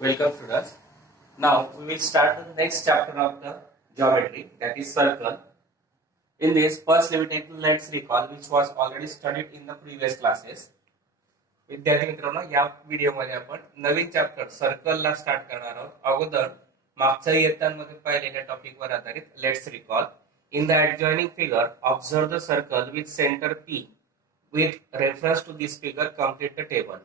Welcome students. Now we will start the next chapter of the geometry, that is circle. In this first let's recall which was already studied in the previous classes. विद्यार्थी मित्रांनो या व्हिडिओमध्ये आपण नवीन chapter सर्कलला start करणार आहोत. अगोदर मागच्या इयत्तांमध्ये पाहिलेल्या टॉपिकवर आधारित let's recall. In the adjoining figure observe the circle with centre P. With reference to this figure complete the table.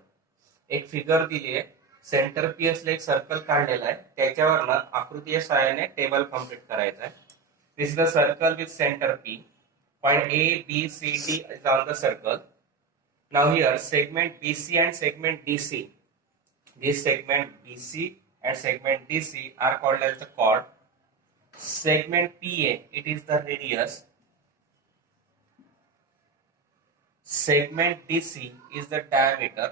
एक फिगर दिली आहे, सेंटर पी असले एक सर्कल काढलेला आहे, त्याच्यावरनं आकृतीच्या सहाय्याने टेबल कम्प्लीट करायचा आहे. This is the circle with centre P. Point A B C D is on the circle. Now here segment BC and segment DC. This segment BC and segment DC are called as the chord. Segment PA, it is the radius. Segment DC is the diameter.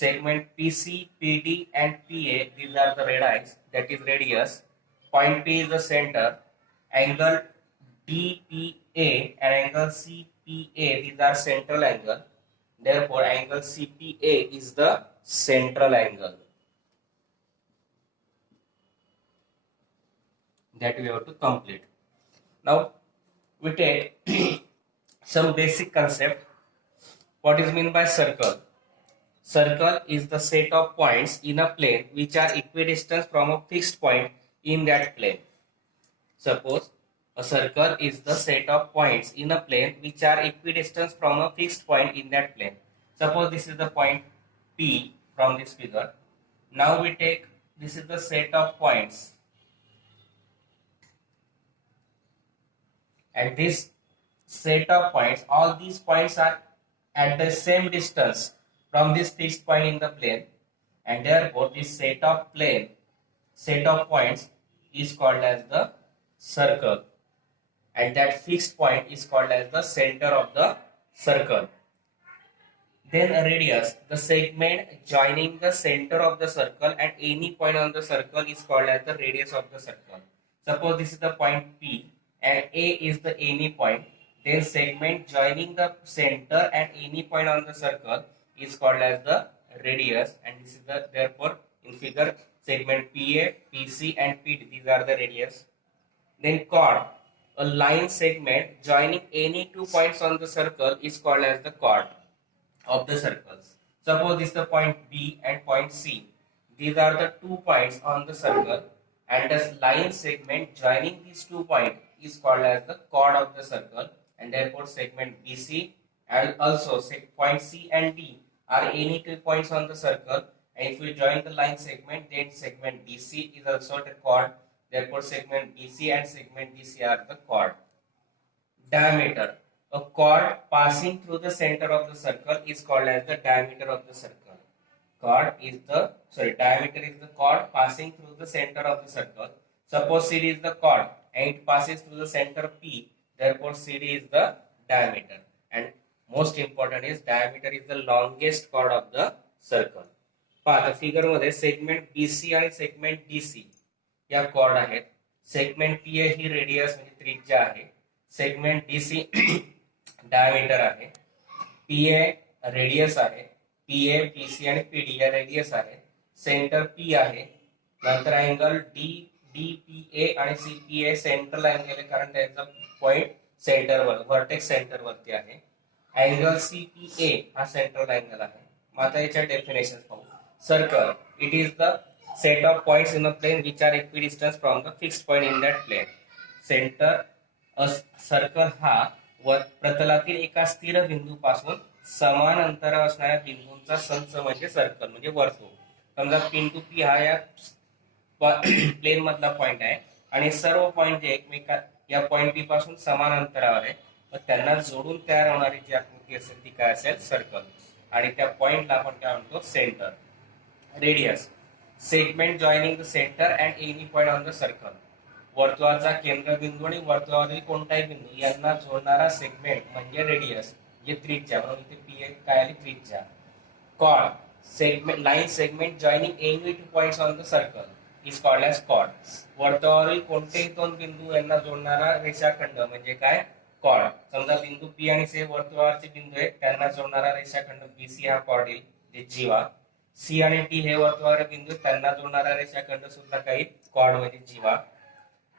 Segment PC, PD and PA, these are the radii, that is radius. Point P is the center. Angle DPA and angle CPA, these are central angle. Therefore, angle CPA is the central angle that we have to complete. Now, we take some basic concept. What is meant by circle? Circle is the set of points in a plane which are equidistant from a fixed point in that plane. Suppose a circle is the set of points in a plane which are equidistant from a fixed point in that plane. Suppose this is the point P from this figure. Now we take, this is the set of points. And this set of points, all these points are at the same distance from this fixed point in the plane. And therefore this set of points is called as the circle. And that fixed point is called as the center of the circle. Then a radius, the segment joining the center of the circle and any point on the circle is called as the radius of the circle. Suppose this is the point P and A is the any point. Then segment joining the center and any point on the circle is called as the radius, and this is the, therefore in figure segment PA, PC and PD, these are the radius. Then chord, a line segment joining any 2 points on the circle is called as the chord of the circles. Suppose this is the point B and point C. These are the 2 points on the circle, and the line segment joining these 2 points is called as the chord of the circle, and therefore segment BC and also point C and D are any 2 points on the circle, and if we join the line segment, then segment DC is also the chord. Therefore, segment BC and segment DC are the chord. Diameter. A chord passing through the center of the circle is called as the diameter of the circle. Diameter is the chord passing through the center of the circle. Suppose CD is the chord and it passes through the center P. Therefore, CD is the diameter. And most important is diameter is the longest chord of the circle. पहा figure मध्ये segment BC आणि segment DC या cord आहेत. Segment PA ही radius म्हणजे त्रिज्या आहे. Segment DC diameter आहे. PA radius आहे. PA, PC आणि PD या रेडियस आहे. सेंटर P आहे. नंतर अँगल DPA आणि CPA सेंट्रल अँगल आहे, कारण त्यांचा पॉइंट सेंटरवर, व्हर्टेक्स सेंटरवरती आहे. अँगल CPA हा सेंट्रल अँगल आहे. मग आता याच्या डेफिनेशन पाहू. Circle, it is the set of points in a plane which are equidistant from the fixed point in that plane. Center, a circle हा प्रतलातील एका स्थिर बिंदूपासून समान अंतरावर असणाऱ्या बिंदूंचा संच म्हणजे सर्कल म्हणजे वर्तुळ. समजा बिंदू P हा या प्लेन मधला पॉइंट आहे आणि सर्व पॉइंट जे एकमेका या पॉइंट P पासून समान अंतरावर आहे, तर त्यांना जोडून तयार होणारी जी आकृती असेल ती काय असेल, सर्कल. आणि त्या पॉइंटला आपण काय म्हणतो, centre. Radius, segment joining the centre and any point on the circle. वर्तुळाचा केंद्रबिंदू आणि वर्तुळावरील कोणताही बिंदू यांना जोडणारा सेगमेंट म्हणजे रेडियस, जे त्रिज्या, म्हणून इथे पी काय आली, त्रिज्या. Chord, segment line segment joining any 2 points on the circle is called as chord. वर्तुळावरील कोणतेही 2 बिंदू यांना जोडणारा रेषाखंड म्हणजे काय, कॉर्ड. समजा बिंदू पी आणि सी वर्तुळावरचे बिंदू आहेत, त्यांना जोडणारा रेषाखंड BC हा कॉर्ड येईल, जे जीवा. सी आणि टी हे वर्तुळाकार बिंदू, त्यांना जोडणारा रेषाखंड सुद्धा काही कॉर्ड मध्ये जीवा.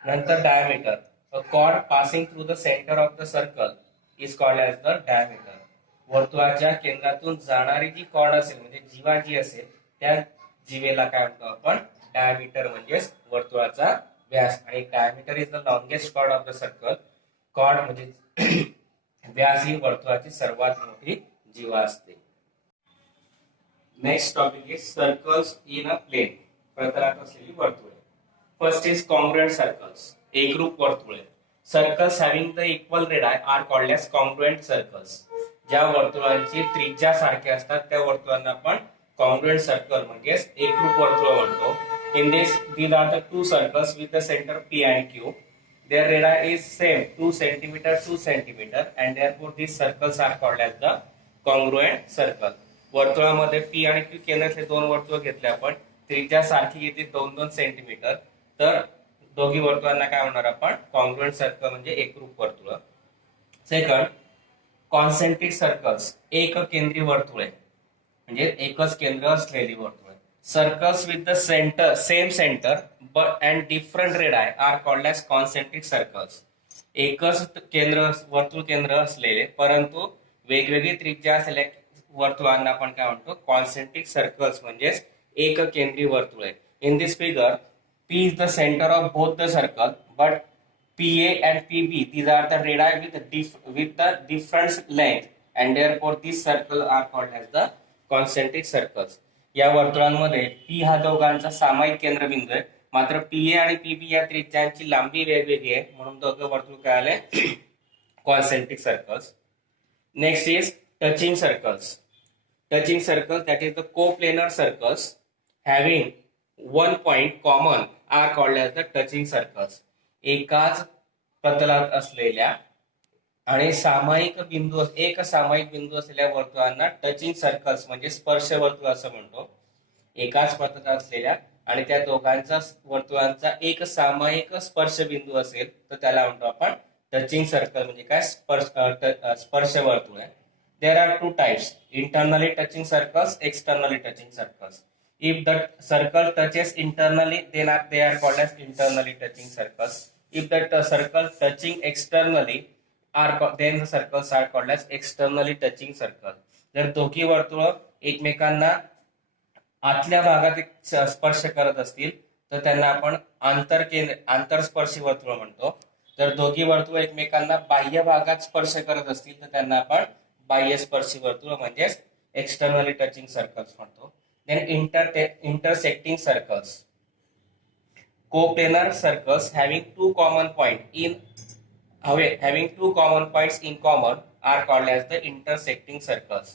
नंतर diameter. A chord passing through the center of the circle is called as the diameter. वर्तुळाच्या केंद्रातून जाणारी जी कॉर्ड असेल म्हणजे जीवा जी असेल त्या जीवेला काय म्हणतो आपण, डायमीटर म्हणजेच वर्तुळाचा व्यास. आणि diameter is the longest chord of the circle. Chord म्हणजे व्यास ही वर्तुळाची सर्वात मोठी जीवा असते. Next topic is circles in a plane. प्रतलात असलेली वर्तुळे. First is congruent circles. एकरूप वर्तुळे. Circles having the equal radii are called as congruent circles. ज्या वर्तुळांची त्रिज्या सारखी असतात त्या वर्तुळांना आपण कॉन्ग्रुएंट सर्कल म्हणजेच एकरूप वर्तुळ म्हणतो. In this these are the two circles with the center P and Q. Their radii is same 2 centimeter 2 centimeter and therefore these circles are called as the congruent circle. वर्तुळामध्ये P आणि Q केंद्रातले दोन वर्तुळ घेतले आपण, त्रिज्या सारखी येते 2-2 सेंटीमीटर, तर दोघी वर्तुळांना काय म्हणणार आपण, कॉन्ग्रुएंट सर्कल म्हणजे एकरूप वर्तुळ. Second, concentric circles. एक केंद्रीय वर्तुळे म्हणजे एकच केंद्र असलेली वर्तुळे. Circles with the centre same centre but and different radii are called as concentric circles. एकच केंद्र वर्तुळ केंद्र असलेले परंतु वेगवेगळी त्रिज्या असलेल्या वर्तुळांना आपण काय म्हणतो, कॉन्सेंट्रिक सर्कल्स म्हणजेच एक केंद्रीय वर्तुळे. In this figure P is the center of both the circle, but PA and PB these are the radii with the different length, and therefore these circles are called as the concentric circles. या वर्तुळांमध्ये P हा दोघांचा सामायिक केंद्रबिंदू आहे, मात्र PA आणि PB या त्रिज्यांची लांबी वेगवेगळी आहे म्हणून दोघं वर्तुळ काय आले, concentric circles. Next is touching circles. Touching circles, that is the coplanar circles having one point common are called as the touching circles. एकाच प्रतलात असलेल्या आणि सामायिक बिंदू एक सामायिक बिंदू असलेल्या वर्तुळांना टचिंग सर्कल्स म्हणजे स्पर्श वर्तुळ असं म्हणतो. एकाच प्रतलात असलेल्या आणि त्या दोघांचा वर्तुळांचा एक सामायिक स्पर्श बिंदू असेल तर त्याला म्हणतो आपण टचिंग सर्कल म्हणजे काय, स्पर्श वर्तुळ. There are two types, internally touching circles, externally touching circles. If the circle touches internally, then they are called as internally touching circles. If the circle touching externally, then the circles are called as externally touching circles. जर दोघी वर्तुळ एकमेकांना आतल्या भागात स्पर्श करत असतील तर त्यांना आपण आंतरस्पर्शी वर्तुळ म्हणतो. जर दोघी वर्तुळ एकमेकांना बाह्य भागात स्पर्श करत असतील तर त्यांना आपण बाह्यस्पर्शी वर्तुळ म्हणजेच एक्सटर्नली टचिंग सर्कल्स म्हणतो. Then intersecting circles. Coplanar circles having two common points in common are called as the intersecting circles.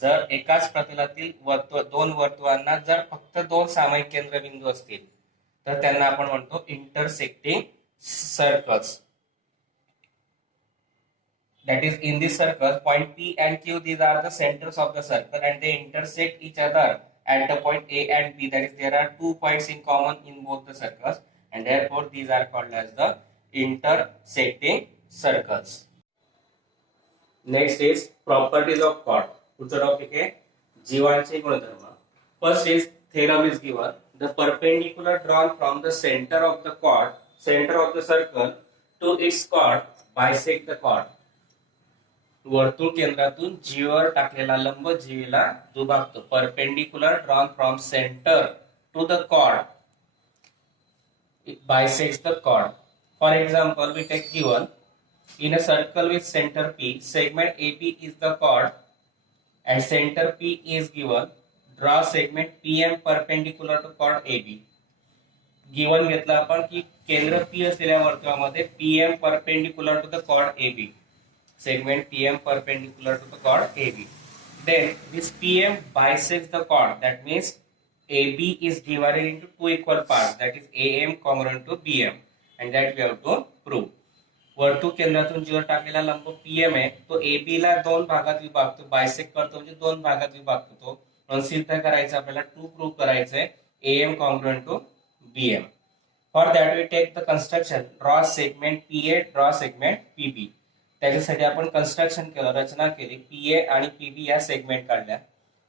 जर एकाच प्रतलातील दोन वर्तुळांना जर फक्त दोन सामायिक केंद्रबिंदू असतील तर त्यांना आपण म्हणतो intersecting circles. That is, in this circle, point P and Q, these are the centers of the circle and they intersect each other at the point A and B. That is, there are 2 points in common in both the circles and therefore these are called as the intersecting circles. Next is properties of chord. पुढचा topic आहे जीवांचे गुणधर्म. First is theorem is given. The perpendicular drawn from the center of the circle to its chord bisect the chord. वर्तुळ केंद्रातून जीवेवर टाकलेला लंब जीवेला दुभागतो. Perpendicular drawn from centre to the chord bisects the chord. For example, we take given in a circle with center P, segment AB is the chord and center P is given. Draw segment PM perpendicular to chord AB. Given घेतला आपण की केंद्र P असलेल्या वर्तुळामध्ये PM perpendicular to the chord AB. Segment PM perpendicular to the chord AB. Then this PM bisects the chord. That means AB is divided into two equal parts. That is AM congruent to BM, and that we have to prove. वर्तुळ केंद्रातून जीवर टाकलेला लंब PM आहे तो AB ला दोन भागात विभागतो, बायसेक्ट करतो म्हणजे दोन भागात विभागतो तो. म्हणून सिद्ध करायचं आपल्याला, टू प्रूव्ह करायचंय AM congruent to BM. For that we take the construction, draw segment PA, draw segment PB. त्याच्यासाठी आपण कन्स्ट्रक्शन केलं, रचना केली, पीए आणि पीबी या सेगमेंट काढल्या.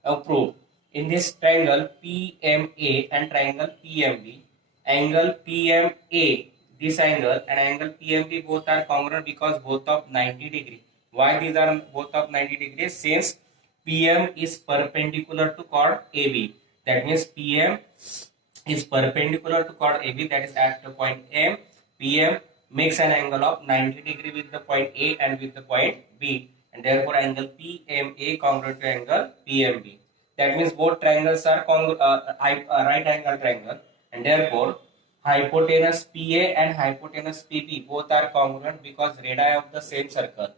Prove in this triangle PMA and triangle PMB, angle PMA, this angle and angle PMB both are congruent because both of 90 degree. Why these are both of 90 degrees? Since PM is perpendicular to chord AB. That means PM is perpendicular to chord AB, that is at the point M. PM makes an angle of 90 degree with the point A and with the point B, and therefore angle PMA congruent to angle PMB. That means both triangles are right angle triangle, and therefore hypotenuse PA and hypotenuse PB both are congruent because radii of the same circle.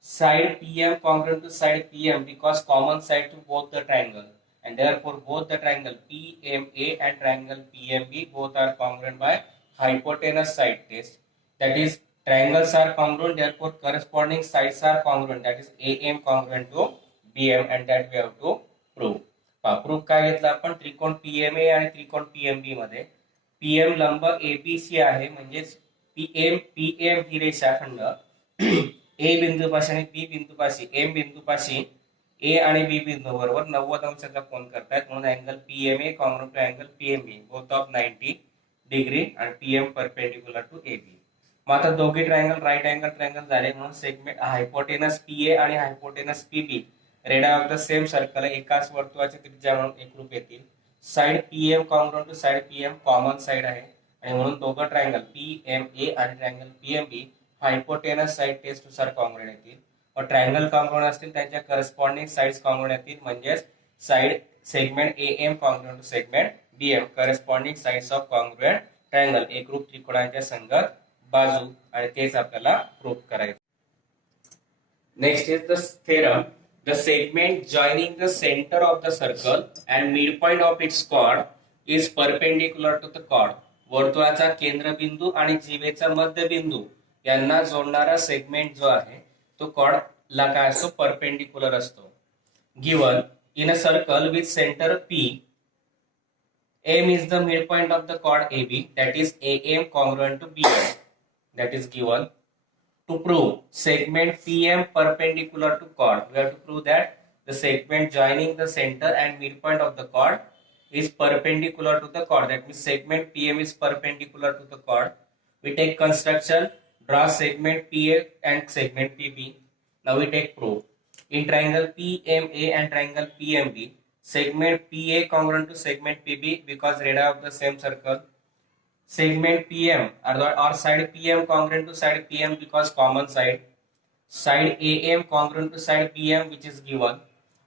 Side PM congruent to side PM because common side to both the triangle, and therefore both the triangle PMA and triangle PMB both are congruent by hypotenuse side test. That is, triangles are congruent, therefore corresponding sides are congruent, that is AM congruent to BM, and that we have to prove. Proof काय घेतला आपण? त्रिकोण PMA आणि त्रिकोण PMB मध्ये PM लंब ABC आहे, म्हणजे PM ही रेषाखंड ए बिंदूपाशी आणि बी बिंदूपाशी एम बिंदूपाशी ए आणि बी बिंदू बरोबर 90 अंशाचा कोन करतायत, म्हणून angle PMA congruent to angle PMB both of 90 degree आणि PM परपेंडिक्युलर टू AB. मग आता दोघे ट्रायंगल राईट अँगल ट्रायंगल झाले, म्हणून सेगमेंट हायपोटेनस PA आणि hypotenuse PB radius of the same circle एकाच वर्तुळाची त्रिज्या म्हणून एकरूप येतील. Side PM congruent to side PM common side आहे, आणि म्हणून दोघं ट्रायंगल PMA आणि triangle PMB hypotenuse side test नुसार कॉन्ग्रुएंट येतील. और ट्रायंगल कॉन्ग्रुएंट असतील त्यांच्या करस्पॉन्डिंग साइड्स कॉन्ग्रुएंट येतील, म्हणजेच side segment AM congruent to segment BM corresponding sides of congruent triangle एकरूप त्रिकोणाच्या संगत बाजू, आणि तेच आपल्याला प्रूव्ह करायचं. Next is the theorem. The segment joining the center of the circle and midpoint of its chord is perpendicular to the chord. वर्तुळाचा केंद्रबिंदू आणि जीवेचा मध्यबिंदू यांना जोडणारा सेगमेंट जो आहे तो chord ला काय असतो? परपेंडिक्युलर असतो. Given in a circle with center P, M is the midpoint of the chord AB, that is AM congruent to BM. That is given. To prove segment PM perpendicular to chord, we have to prove that the segment joining the center and midpoint of the chord is perpendicular to the chord. That means segment PM is perpendicular to the chord. We take construction, draw segment PA and segment PB. Now we take proof. In triangle PMA and triangle PMB, segment PA congruent to segment PB because radii of the same circle. Segment PM or side PM congruent to side PM because common side. Side AM congruent to side PM, which is given,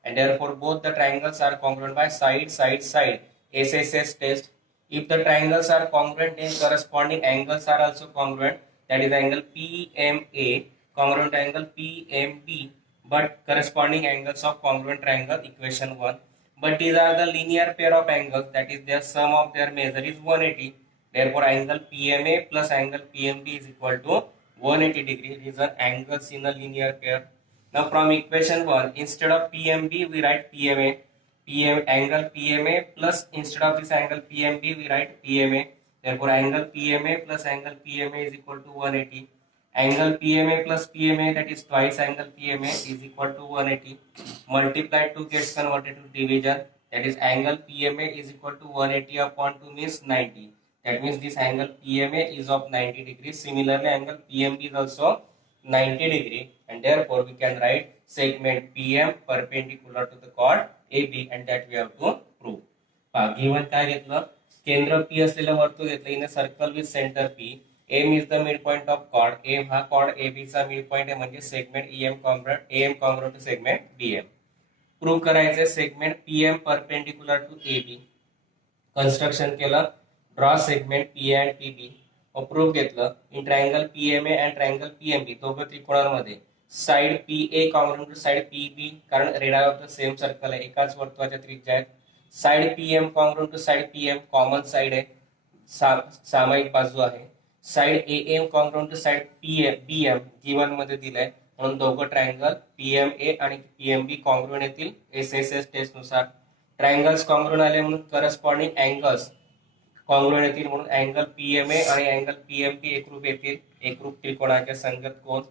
and therefore both the triangles are congruent by side, side, side. SSS test. If the triangles are congruent, then corresponding angles are also congruent. That is angle PMA congruent to angle PMB, but corresponding angles of congruent triangle, equation 1. But these are the linear pair of angles, that is their sum of their measure is 180. Therefore, angle PMA plus angle PMB is equal to 180 degree. These are angles in a linear pair. Now, from equation 1, instead of PMB, we write PMA. Angle PMA plus instead of this angle PMB, we write PMA. Therefore, angle PMA plus angle PMA is equal to 180. Angle PMA plus PMA, that is twice angle PMA, is equal to 180. Multiply 2 gets converted to division. That is angle PMA is equal to 180 upon 2 means 90. That means this angle PMA is of 90 degrees. Similarly, angle PMB is also 90 degree, and therefore we can write segment PM perpendicular to the chord AB, and that we have to prove. Given काय घेतलं? केंद्र P असलेलं वर्तुळ घेतलं in a circle with centre P. M is the midpoint of chord. M हा chord AB चा midpoint आहे, म्हणजे segment AM congruent to segment BM. Prove करायचे segment PM perpendicular to AB. Construction केलं. Draw segment PA and PB. Proof घेतलं. In triangle PMA and triangle PMB दोघं त्रिकोणांमध्ये side PA congruent to side PB, कारण radius of the same circle आहे, एकाच वर्तुळाच्या त्रिज्या आहेत. Side PM congruent to side PM common side आहे, सामायिक बाजू आहे. Side AM congruent to side BM given मध्ये दिलाय, म्हणून दोघं ट्रायंगल PMA आणि PMB कॉन्ग्रुएंट येतील SSS टेस्ट नुसार. ट्रायंगल्स कॉन्ग्रुएंट आले म्हणून करस्पॉन्डिंग अँगल्स कॉन्ग्रुएंट येतील, म्हणून अँगल PMA आणि अँगल PMB एकरूप येतील, एकरूप त्रिकोणाच्या संगत कोन.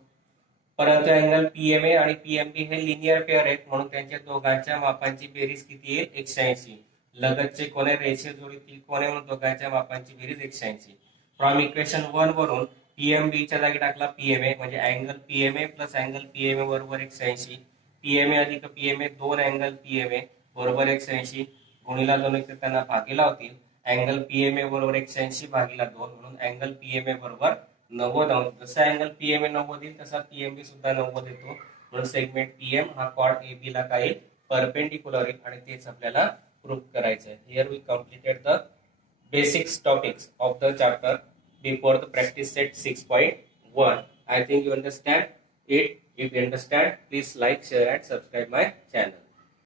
परंतु अँगल पीएमए आणि पीएमबी हे लिनियर पेअर आहेत, म्हणून त्यांच्या दोघांच्या मापांची बेरीज किती येईल? 180. लगतचे कोणे रेषीय जोडीतील कोणे म्हणून दोघांच्या मापांची बेरीज 180. फ्रॉम इक्वेशन 1 वरून पीएमबी च्या जागी टाकला पीएमए, म्हणजे angle PMA plus angle PMA बरोबर 180. पीएमए अधिक पीएमए 2 अँगल पीएमए बरोबर 180. गुणिला 2 एकमेकांना भागीला होतील. अँगल पीएमए बरोबर 180 भागीला 2, म्हणून अँगल पीएमए बरोबर 90 अंश. जसा अँगल पीएमए 90 येईल तसा पीएमबी सुद्धा 90 येतो, म्हणून सेगमेंट पीएम हा कॉर्ड एबी ला काय परपेंडिक्युलर येईल, आणि तेच आपल्याला प्रूव्ह करायचं आहे. Here we completed the basics topics of the chapter before the practice set 6.1. I think you understand it. If you understand, please like, share and subscribe my channel.